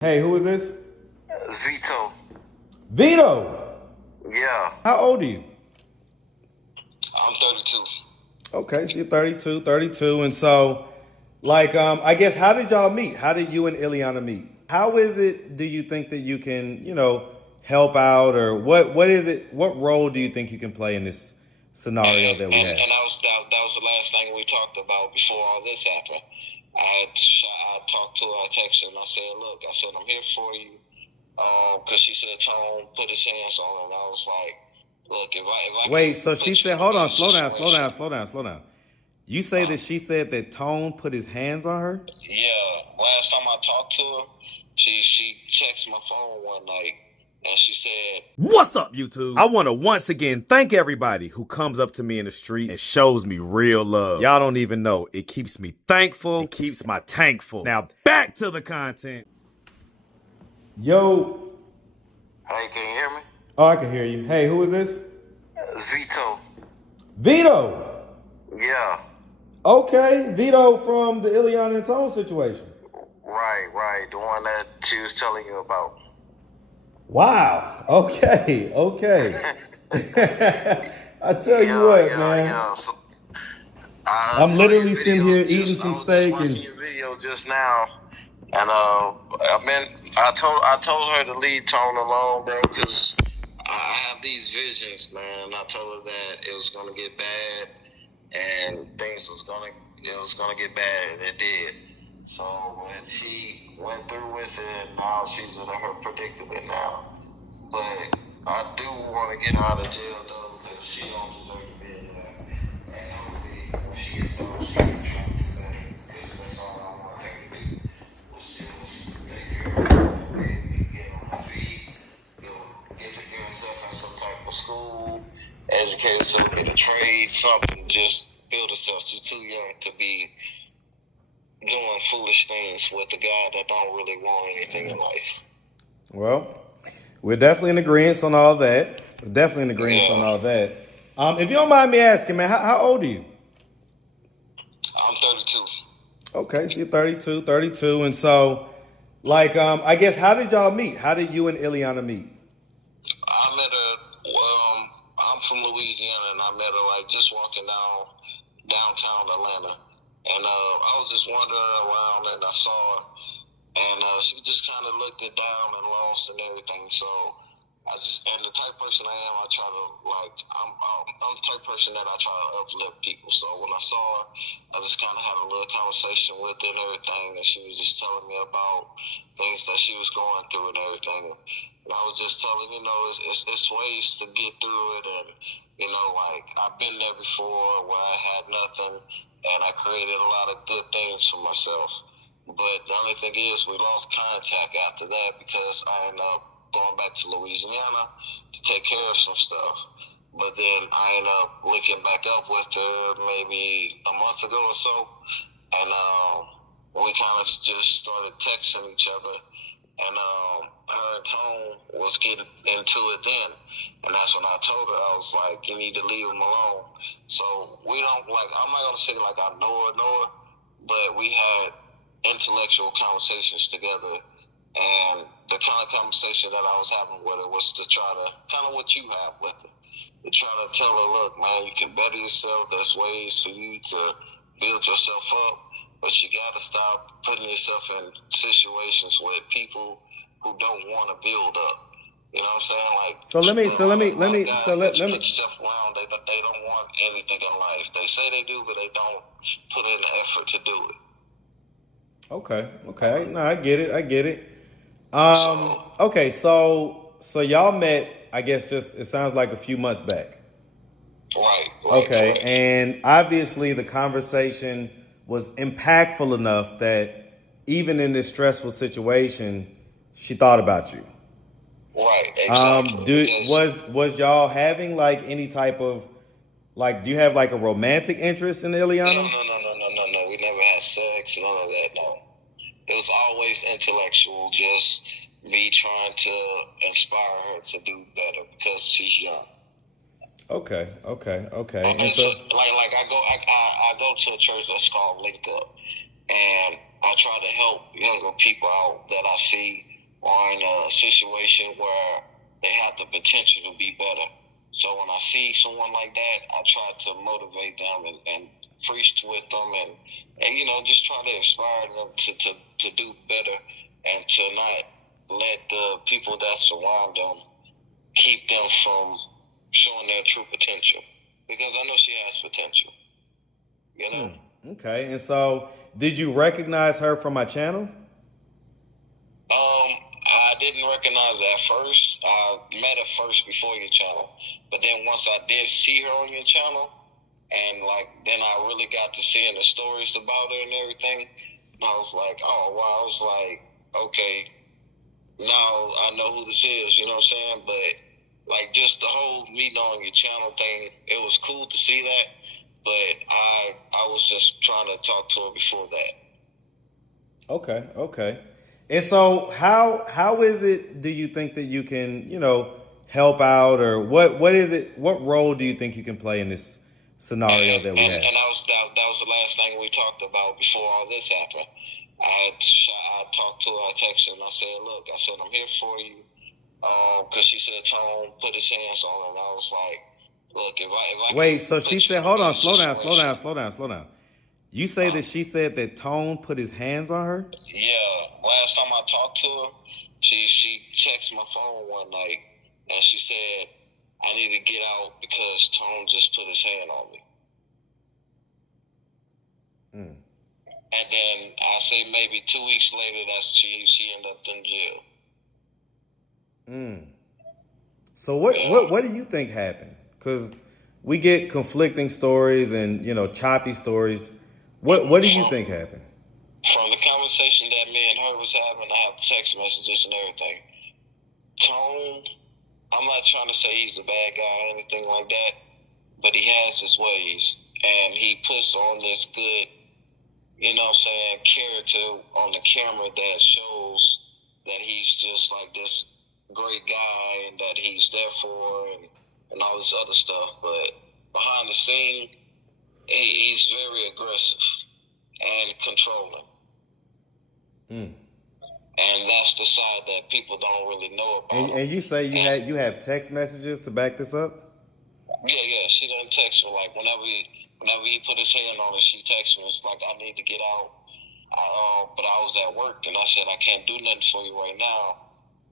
Hey, who is this? Veto. Veto. Yeah, How old are you? I'm 32. Okay, so you're 32. And so, I guess, how did y'all meet? How did you and Ilana meet? How is it, do you think that you can, help out, or what is it, what role do you think you can play in this scenario And that we and, have? and that was the last thing we talked about before all this happened. I talked to her, I texted her, and I said, "Look, I said I'm here for you." Because she said Tone put his hands on her, and I was like, "Look, if I Wait, can so she put you said, in a hold on, better slow situation." down. You say that she said that Tone put his hands on her? Yeah, last time I talked to her, she texted my phone one night, and she said, What's up, YouTube? I want to once again thank everybody who comes up to me in the streets and shows me real love. Y'all don't even know. It keeps me thankful. It keeps my tank full. Now, back to the content. Yo. "Hey, can you hear me?" Oh, I can hear you. Hey, who is this? Veto. Veto. Yeah. Okay, Veto from the Illiana and Tone situation. Right. The one that she was telling you about. Wow. Okay. I tell you what, man. Yeah. So, I'm literally sitting here eating some I was just steak watching and your video just now, and I told her to leave Tone alone, bro, because I have these visions, man. I told her that it was gonna get bad, and it was gonna get bad, and it did. So when she went through with it, now she's in her predicament now. But I do want to get her out of jail though, because she don't deserve to be in there. And hopefully, when she gets out, she can try to do better. Because that's all I want her to do. Was just take care of her, maybe get on her feet, educate herself in some type of school, educate herself in a trade, something. Just build herself. She's too young to be doing foolish things with a guy that don't really want anything in life. well, we're definitely in agreement on all that. Yeah, If you don't mind me asking, man, how old are you? I'm 32. Okay, so you're 32. And so, I guess, how did y'all meet? How did you and Illiana meet? I met her. I'm from Louisiana, and I met her like just walking downtown Atlanta, and I was just wandering around, and I saw her, and she just kind of looked it down and lost and everything. So and the type of person I am, I try to I'm the type of person that I try to uplift people. So when I saw her, I just kind of had a little conversation with her and everything, and she was just telling me about things that she was going through and everything. And I was just telling, it's ways to get through it, and like I've been there before where I had nothing, and I created a lot of good things for myself. But the only thing is, we lost contact after that because I ended up going back to Louisiana to take care of some stuff. But then I ended up linking back up with her maybe a month ago or so, and we kind of just started texting each other. And her and Tone was getting into it then, and that's when I told her, I was like, "You need to leave him alone." So we don't I'm not gonna say like I know her, but we had intellectual conversations together, and the kind of conversation that I was having with her was to try to kind of what you have with her, to try to tell her, look, man, you can better yourself. There's ways for you to build yourself up, but you got to stop putting yourself in situations with people who don't want to build up. You know what I'm saying? Like, So let me, so let me, let me, guys so that you let put me. yourself around, they don't want anything in life. They say they do, but they don't put in the effort to do it. Okay. No, I get it. So, Okay, so y'all met, I guess, just it sounds like a few months back. right, Okay, correct. and obviously the conversation was impactful enough that even in this stressful situation, she thought about you. Right, exactly. Because Was y'all having like any type of do you have like a romantic interest in Ileana? no. We never had sex, none of that, no. It was always intellectual, just me trying to inspire her to do better because she's young. Okay. And It's so like I go to a church that's called Link Up, and I try to help younger people out that I see or in a situation where they have the potential to be better. So when I see someone like that, I try to motivate them and preach with them and just try to inspire them to do better and to not let the people that surround them keep them from showing their true potential. Because I know she has potential. Okay, and so did you recognize her from my channel? I didn't recognize her at first. I met her first before your channel, but then once I did see her on your channel, and then I really got to seeing the stories about her and everything, and I was like, oh wow, I was like, okay, now I know who this is. You know what I'm saying? But just the whole meeting on your channel thing, it was cool to see that. But I was just trying to talk to her before that. Okay. And so how is it do you think that you can, help out, or what is it, what role do you think you can play in this scenario that we have? And that was the last thing we talked about before all this happened. I talked to her, I texted her, and I said, look, I said, I'm here for you. Because she said, Tone put his hands on her, and I was like, look, if I Wait, so she said, hold on, slow down. You say that she said that Tone put his hands on her? Yeah. Last time I talked to her, she texted my phone one night, and she said, I need to get out because Tone just put his hand on me. And then I say maybe 2 weeks later, she ended up in jail. So what do you think happened? Because we get conflicting stories and choppy stories. What do you think happened? From the conversation that me and her was having, I have text messages and everything. Tone, I'm not trying to say he's a bad guy or anything like that, but he has his ways, and he puts on this good, character on the camera that shows that he's just like this great guy and that he's there for and all this other stuff. But behind the scene, he's very aggressive and controlling. And that's the side that people don't really know about. And you say you have text messages to back this up? Yeah. She done text me whenever he put his hand on her, she texted me. It's like, I need to get out. But I was at work, and I said, I can't do nothing for you right now.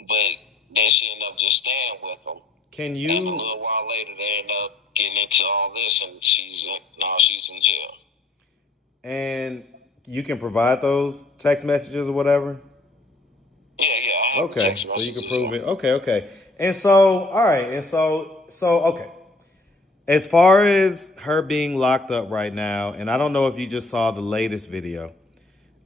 But then she ended up just staying with him. Can you? And a little while later, they ended up getting into all this, and she's in jail. And you can provide those text messages or whatever? Yeah. I have okay, text messages. So you can prove it. Okay. And so, all right. And so, okay. As far as her being locked up right now, and I don't know if you just saw the latest video.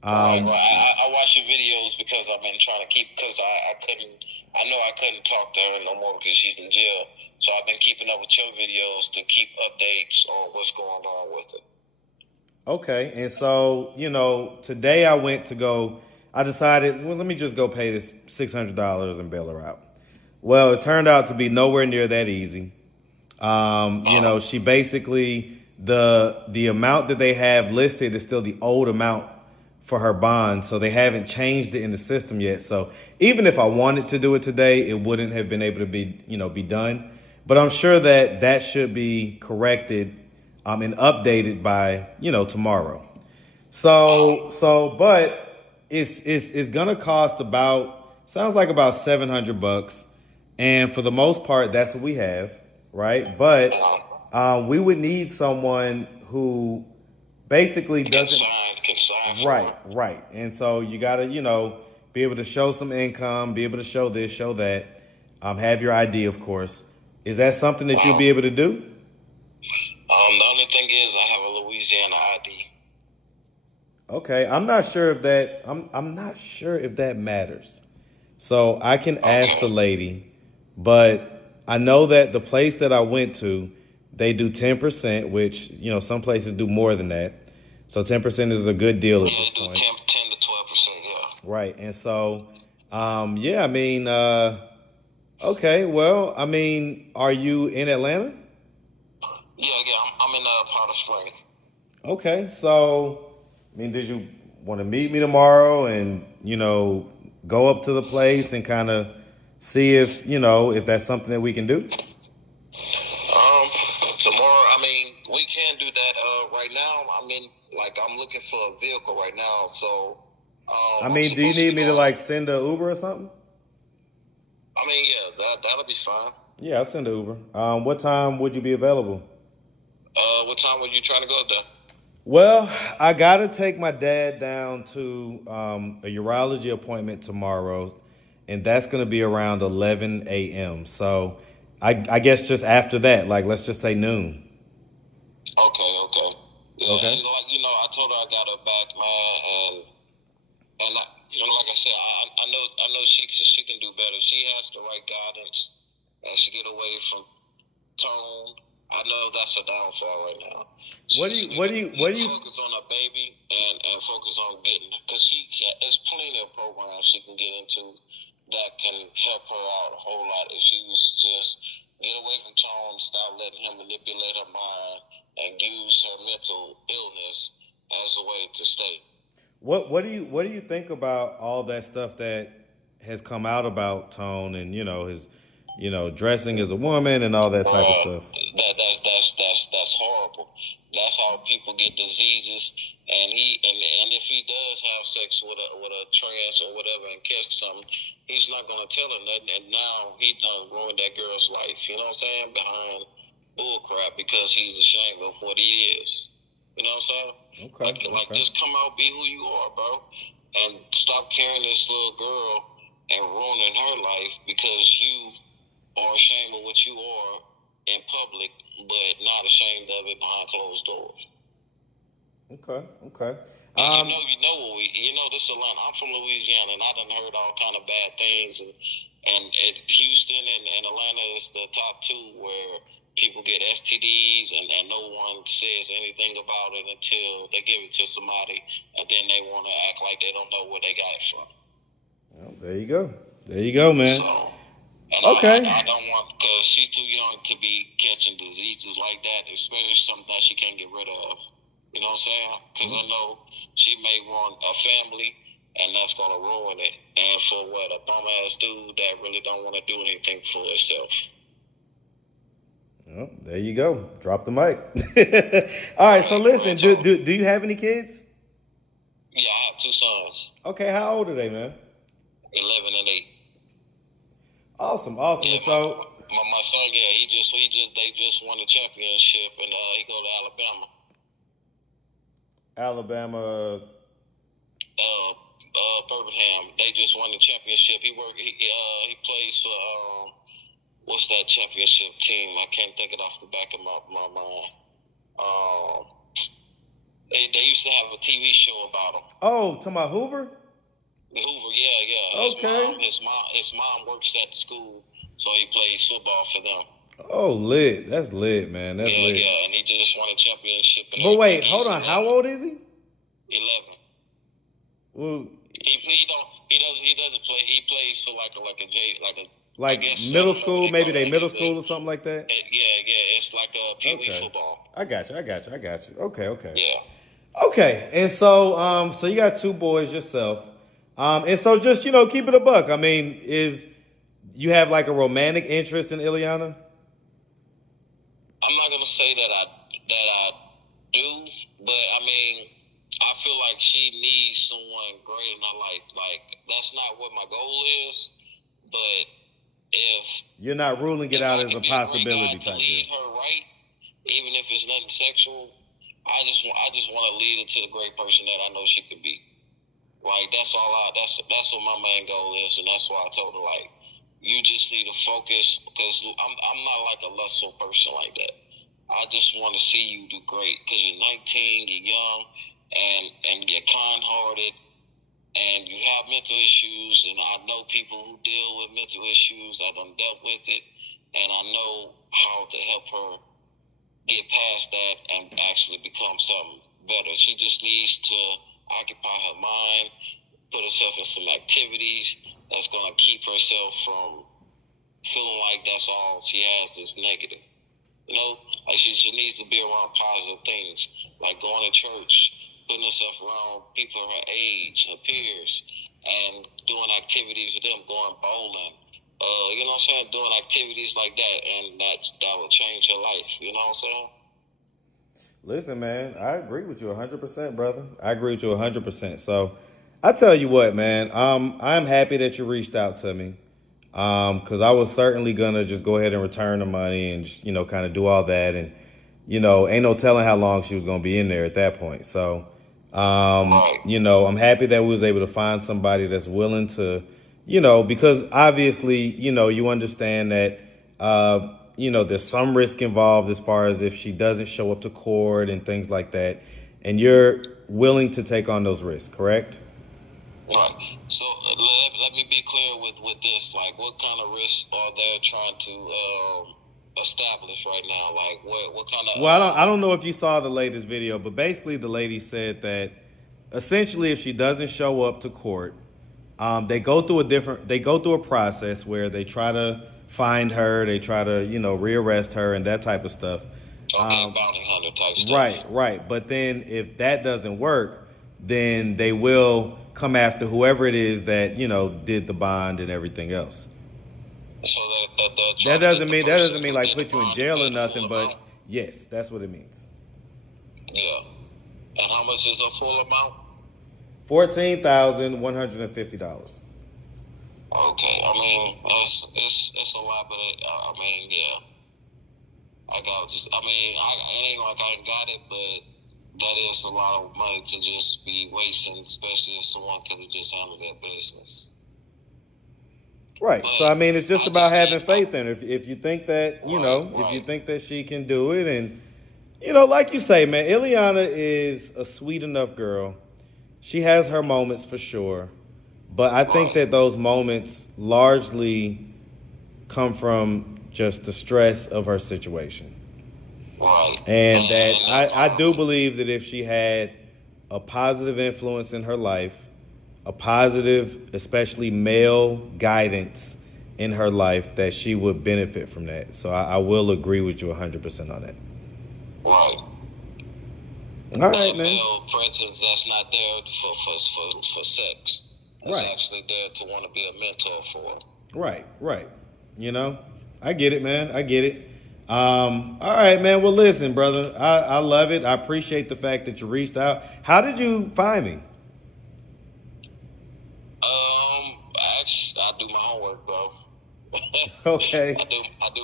Right. I watch your videos because I've been trying to keep, because I know I couldn't talk to her no more because she's in jail. So I've been keeping up with your videos to keep updates on what's going on with it. Okay. And so, today I decided, well, let me just go pay this $600 and bail her out. Well, it turned out to be nowhere near that easy. She basically, the amount that they have listed is still the old amount for her bond. So they haven't changed it in the system yet. So even if I wanted to do it today, it wouldn't have been able to be done. But I'm sure that should be corrected and updated by, tomorrow. But it's going to cost sounds like about $700. And for the most part, that's what we have. Right. But we would need someone who basically doesn't. Can sign. Right. And so you got to, be able to show some income, be able to show this, show that, have your ID, of course. Is that something that you'll be able to do? The only thing is I have a Louisiana ID. Okay. I'm not sure if that matters. So I can ask the lady, but I know that the place that I went to, they do 10%, which, some places do more than that. So 10% is a good deal at this point. 10 to 12%, yeah. Right. And so, okay. Well, are you in Atlanta? Yeah, I'm in Powder Spring. Okay. So, did you want to meet me tomorrow and, go up to the place and kind of see if, if that's something that we can do? Tomorrow, I mean, we can do that. Right now, I mean, like I'm looking for a vehicle right now, so. I mean, do you need me to like send a Uber or something? I mean, yeah, that'll be fine. Yeah, I'll send an Uber. What time would you be available? What time were you trying to go there? Well, I gotta take my dad down to a urology appointment tomorrow, and that's gonna be around 11 a.m. So, I guess just after that, like let's just say noon. Okay. Yeah, Okay. and like I told her I got her back, man, and like I said, I know she can do better. She has the right guidance, and she get away from tone. I know that's her downfall right now. What do you focus on her baby and focus on getting, because there's plenty of programs she can get into that can help her out a whole lot if she was just get away from tone, stop letting him manipulate her mind, and use her mental illness as a way to stay. What do you think about all that stuff that has come out about Tone and his dressing as a woman and all that type of stuff? That's horrible. That's how people get diseases. And if he does have sex with a trans or whatever and catch something, he's not gonna tell her nothing. And now he done ruined that girl's life. You know what I'm saying? Behind bull crap because he's ashamed of what he is. You know what I'm saying? Okay. Just come out, be who you are, bro, and stop carrying this little girl and ruining her life because you are ashamed of what you are in public, but not ashamed of it behind closed doors. Okay. And this Ilana. I'm from Louisiana, and I done heard all kind of bad things, and Houston and Atlanta is the top two where people get STDs, and no one says anything about it until they give it to somebody, and then they want to act like they don't know where they got it from. Well, there you go, man. So, okay. I don't want, because she's too young to be catching diseases like that, especially something that she can't get rid of. You know what I'm saying? Because I know she may want a family, and that's going to ruin it. And for what? A bum-ass dude that really don't want to do anything for himself. Well, there you go. Drop the mic. All right, so listen, do you have any kids? Yeah, I have two sons. Okay, how old are they, man? 11 and 8. Awesome. Yeah, so my son, they just won the championship, and he go to Alabama. Birmingham. They just won the championship. He plays for what's that championship team? I can't think it off the back of my mind. They used to have a TV show about him. Oh, talking about Hoover? Hoover, yeah. Okay. His mom works at the school, so he plays football for them. Oh, lit. That's lit, man. That's lit. Yeah, and he just won a championship. But wait, hold on. How old is he? 11. Well, he doesn't play. He plays for like a middle school, maybe they middle school or something like that. Yeah. It's like a pee-wee football. I got you. Okay. Yeah. Okay, and so so you got two boys yourself, and so just keep it a buck. I mean, you have like a romantic interest in Ilana? I'm not gonna say that I do, but I mean, I feel like she needs someone great in her life. Like, that's not what my goal is, but if you're not ruling it out as a possibility type lead her right, even if it's nothing sexual, I just want to lead her to the great person that I know she could be. Like, that's what my main goal is, and that's why I told her, like, you just need to focus, because I'm not like a lustful person like that. I just want to see you do great, because you're 19, you're young, and you're kind-hearted, and you have mental issues, and I know people who deal with mental issues. I done dealt with it, and I know how to help her get past that and actually become something better. She just needs to occupy her mind, put herself in some activities that's going to keep herself from feeling like that's all she has is negative. Like she needs to be around positive things, like going to church, putting herself around people her age, her peers, and doing activities with them, going bowling. You know what I'm saying? Doing activities like that, and that will change your life. You know what I'm saying? Listen, man, I agree with you 100%, brother. I agree with you 100%. So I tell you what, man, I'm happy that you reached out to me. Because I was certainly gonna just go ahead and return the money and just, kind of do all that, and ain't no telling how long she was gonna be in there at that point. So, Right. I'm happy that we was able to find somebody that's willing to, because obviously, you understand that, there's some risk involved as far as if she doesn't show up to court and things like that, and you're willing to take on those risks, correct? Right. So let me be clear with this. Like, what kind of risks are they trying to establish right now? Like, what kind of? Well, I don't know if you saw the latest video, but basically the lady said that essentially if she doesn't show up to court, they go through a process where they try to find her, they try to rearrest her and that type of stuff. Okay, bounty hunter type stuff. Right. But then if that doesn't work, then they will come after whoever it is that did the bond and everything else. So that doesn't mean like put you in jail or nothing, but yes, that's what it means. Yeah. And how much is a full amount? $14,150. Okay, I mean it's a lot, but I mean, yeah, I got. I mean, it ain't like I got it, but that is a lot of money to just be wasting, especially if someone could have just handled their business. Right. But so I mean, it's just about having faith in her. If you think that if you think that she can do it, and like you say, man, Ilana is a sweet enough girl. She has her moments for sure, but I think that those moments largely come from just the stress of her situation. Right. And that I do believe that if she had a positive influence in her life, a positive, especially male guidance in her life, that she would benefit from that. So I will agree with you 100% on that. Right. All right, man. Male presence that's not there for sex. It's actually there to want to be a mentor for her. Right. I get it, man. I get it. All right, man. Well, listen, brother, I love it. I appreciate the fact that you reached out. How did you find me? I do my homework, bro. Okay. I do. I like,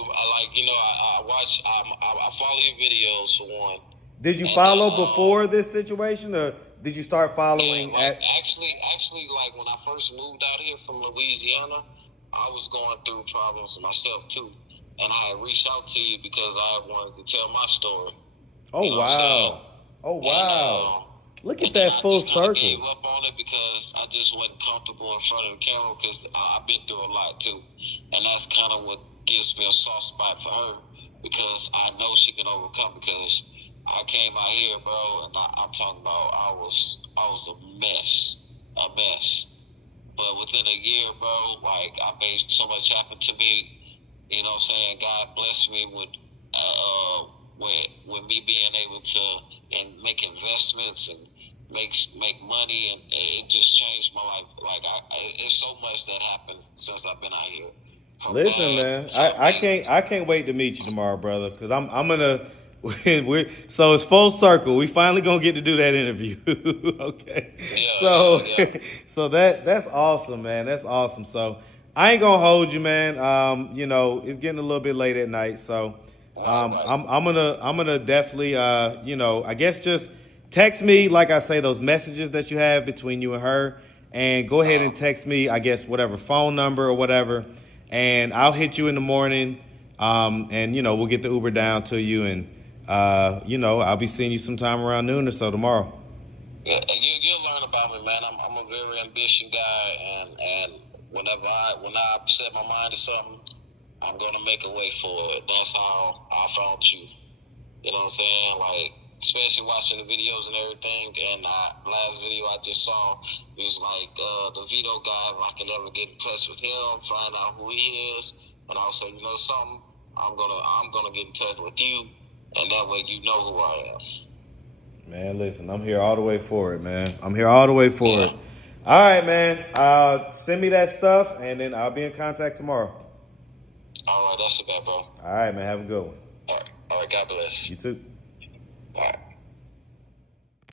I watch. I follow your videos for one. Did you follow before this situation, or did you start following? Yeah, actually, like when I first moved out here from Louisiana, I was going through problems myself too, and I had reached out to you because I wanted to tell my story. Oh wow! Oh wow! Look at that full circle. I gave up on it because I just wasn't comfortable in front of the camera because I've been through a lot too, and that's kind of what gives me a soft spot for her because I know she can overcome. Because I came out here, bro, and I'm talking about I was a mess. But within a year, bro, like I made so much happen to me. You know what I'm saying? God blessed me with me being able to and make investments and make money, and it just changed my life. Like it's so much that happened since I've been out here. Listen, man, I can't wait to meet you tomorrow, brother, because I'm gonna. So it's full circle. We finally gonna get to do that interview. Okay. Yeah, so that's awesome, man. That's awesome. So I ain't gonna hold you, man. It's getting a little bit late at night, so I'm gonna definitely I guess just text me, like I say, those messages that you have between you and her, and go ahead and text me, I guess, whatever phone number or whatever, and I'll hit you in the morning. And we'll get the Uber down to you, and I'll be seeing you sometime around noon or so tomorrow. Yeah, you'll learn about me, man. I'm a very ambitious guy, and when I set my mind to something, I'm gonna make a way for it. That's how I found you. You know what I'm saying? Like, especially watching the videos and everything. And last video I just saw, it was like the Veto guy. If I can ever get in touch with him, find out who he is, and I'll say, something, I'm gonna get in touch with you, and that way you know who I am. Man, listen, I'm here all the way for it, man. I'm here all the way for it. All right, man. Send me that stuff, and then I'll be in contact tomorrow. All right, that's a bad, bro. All right, man. Have a good one. All right, God bless. You too.